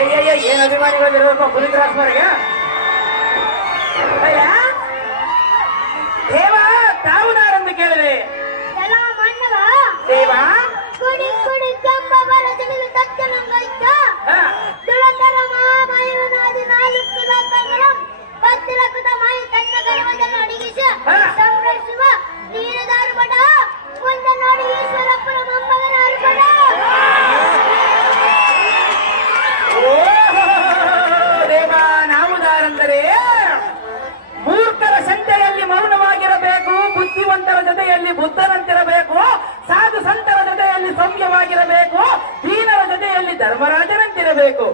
ಏನ್ ಅಭಿಮಾನಿಗಳು ಇರೋಪ್ಪ ಪುನೀತ್ ರಾಜ್ಕುಮಾರ್ಗೆ ಜೊತೆಯಲ್ಲಿ ಬುದ್ಧರಂತಿರಬೇಕು ಸಾಧು ಸಂತರ ಜೊತೆಯಲ್ಲಿ ಸೌಮ್ಯವಾಗಿರಬೇಕು ದೀನರ ಜೊತೆಯಲ್ಲಿ ಧರ್ಮರಾಜರಂತಿರಬೇಕು.